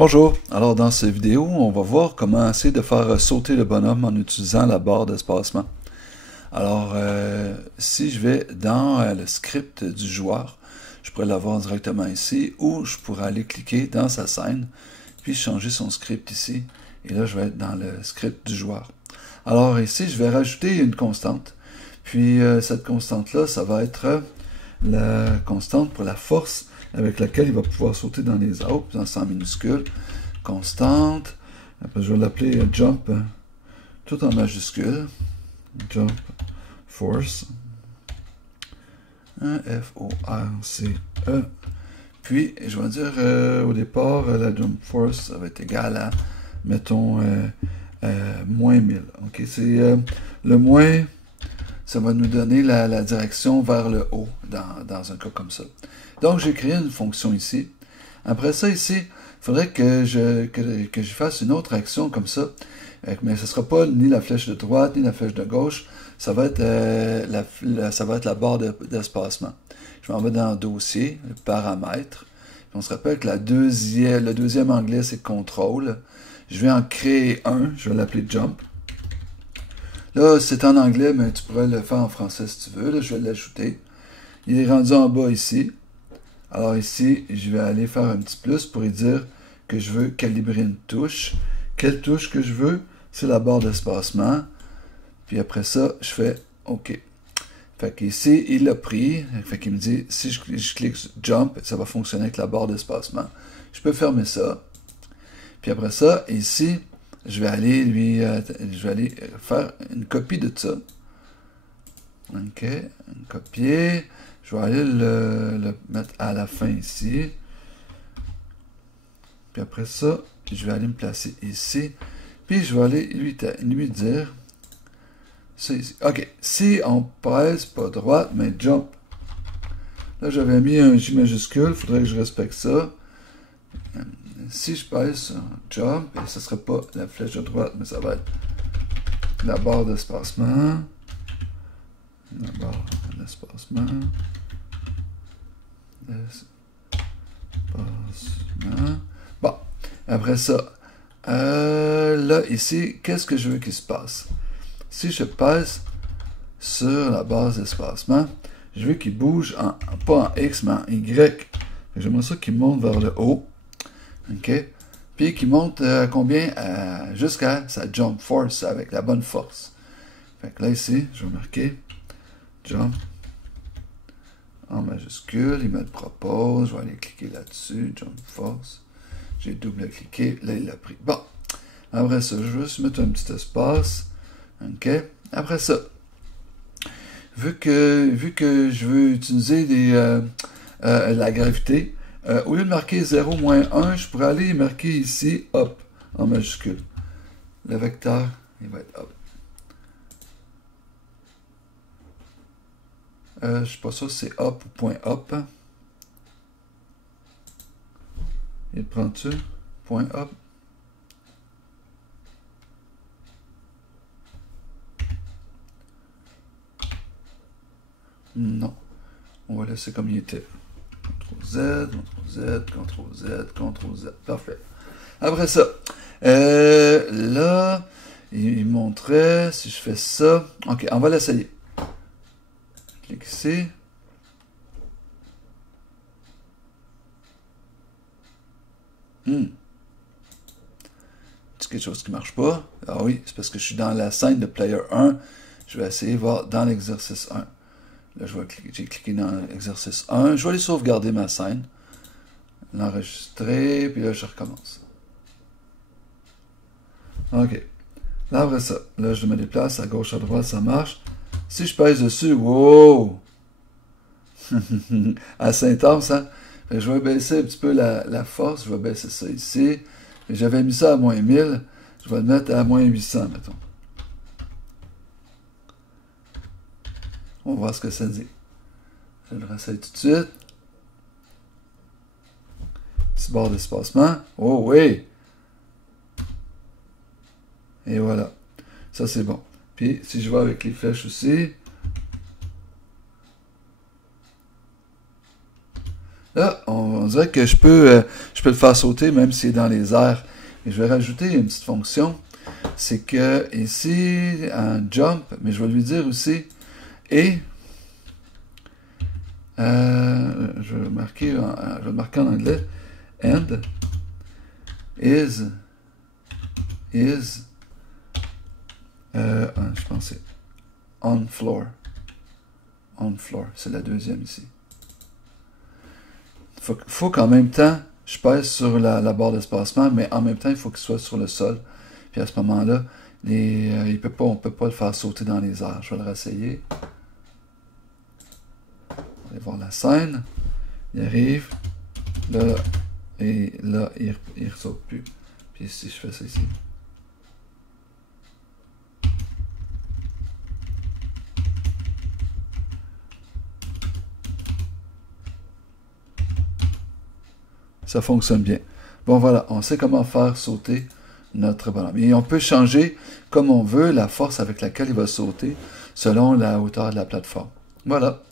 Bonjour, alors dans cette vidéo, on va voir comment essayer de faire sauter le bonhomme en utilisant la barre d'espacement. Alors, si je vais dans le script du joueur, je pourrais l'avoir directement ici, ou je pourrais aller cliquer dans sa scène, puis changer son script ici, et là je vais être dans le script du joueur. Alors ici, je vais rajouter une constante, puis cette constante-là, ça va être la constante pour la force avec laquelle il va pouvoir sauter dans les arbres, en minuscule, constante, après je vais l'appeler jump, tout en majuscule, jump force, F-O-R-C-E, puis je vais dire au départ, la jump force, ça va être égal à, mettons, moins 1000, ok, c'est le moins, ça va nous donner la direction vers le haut, dans un cas comme ça. Donc, j'ai créé une fonction ici. Après ça, ici, il faudrait que je fasse une autre action comme ça. Mais ce ne sera pas ni la flèche de droite, ni la flèche de gauche. Ça va être, ça va être la barre d'espacement. Je m'en vais dans Dossier, Paramètres. Puis on se rappelle que le deuxième onglet, c'est Contrôle. Je vais en créer un. Je vais l'appeler Jump. Là, c'est en anglais, mais tu pourrais le faire en français si tu veux. Là, je vais l'ajouter. Il est rendu en bas ici. Alors ici, je vais aller faire un petit plus pour lui dire que je veux calibrer une touche. Quelle touche que je veux? C'est la barre d'espacement. Puis après ça, je fais OK. Fait qu'ici, il l'a pris. Fait qu'il me dit, si je clique sur Jump, ça va fonctionner avec la barre d'espacement. Je peux fermer ça. Puis après ça, ici, je vais aller faire une copie de ça. OK, une copier. Je vais aller le mettre à la fin ici. Puis après ça, je vais aller me placer ici. Puis je vais aller lui dire ça ici. OK, si on pèse pas droite, mais jump. Là, j'avais mis un J majuscule. Il faudrait que je respecte ça. Si je pèse sur jump, et ce ne serait pas la flèche de droite, mais ça va être la barre d'espacement. La barre d'espacement. Bon, après ça, là, ici, qu'est-ce que je veux qu'il se passe? Si je pèse sur la base d'espacement, je veux qu'il bouge, pas en X, mais en Y. J'aimerais ça qu'il monte vers le haut. OK? Puis qu'il monte à combien? Jusqu'à sa jump force, avec la bonne force. Fait que là, ici, je vais marquer jump en majuscule, il me le propose, je vais aller cliquer là-dessus, jump force, j'ai double-cliqué, là il l'a pris. Bon, après ça, je vais juste mettre un petit espace, ok, après ça, vu que je veux utiliser la gravité, au lieu de marquer 0, moins 1, je pourrais aller marquer ici, up, en majuscule. Le vecteur, il va être up. Je sais pas ça, c'est up ou point up. Il prend-tu? Point up. Non. On va laisser comme il était. CTRL Z, CTRL Z, CTRL Z, CTRL Z. Parfait. Après ça, là, il montrait, si je fais ça, ok, on va l'essayer. Clique ici. C'est quelque chose qui ne marche pas. Ah oui, c'est parce que je suis dans la scène de Player 1. Je vais essayer de voir dans l'exercice 1. Là, j'ai cliqué dans l'exercice 1. Je vais aller sauvegarder ma scène. L'enregistrer, puis là, je recommence. OK. Là, après ça, là, je me déplace à gauche, à droite, ça marche. Si je pèse dessus, wow! Assez intense, hein? Je vais baisser un petit peu la force. Je vais baisser ça ici. J'avais mis ça à moins 1000. Je vais le mettre à moins 800, mettons. On va voir ce que ça dit. Je le réessaye tout de suite. Petit barre d'espacement. Oh oui! Et voilà. Ça, c'est bon. Puis, si je vais avec les flèches aussi, là, on dirait que je peux le faire sauter même s'il est dans les airs. Et je vais rajouter une petite fonction. C'est que ici, un jump, mais je vais lui dire aussi, et je vais le marquer en anglais, and is, je pense que c'est on floor. On floor, c'est la deuxième ici. Faut qu'en même temps, je pèse sur la barre d'espacement, mais en même temps, il faut qu'il soit sur le sol. Puis à ce moment-là, on ne peut pas le faire sauter dans les airs. Je vais le réessayer. On va aller voir la scène. Il arrive. Là, et là, il ne saute plus. Puis si je fais ça ici. Ça fonctionne bien. Bon, voilà, on sait comment faire sauter notre bonhomme. Et on peut changer, comme on veut, la force avec laquelle il va sauter, selon la hauteur de la plateforme. Voilà.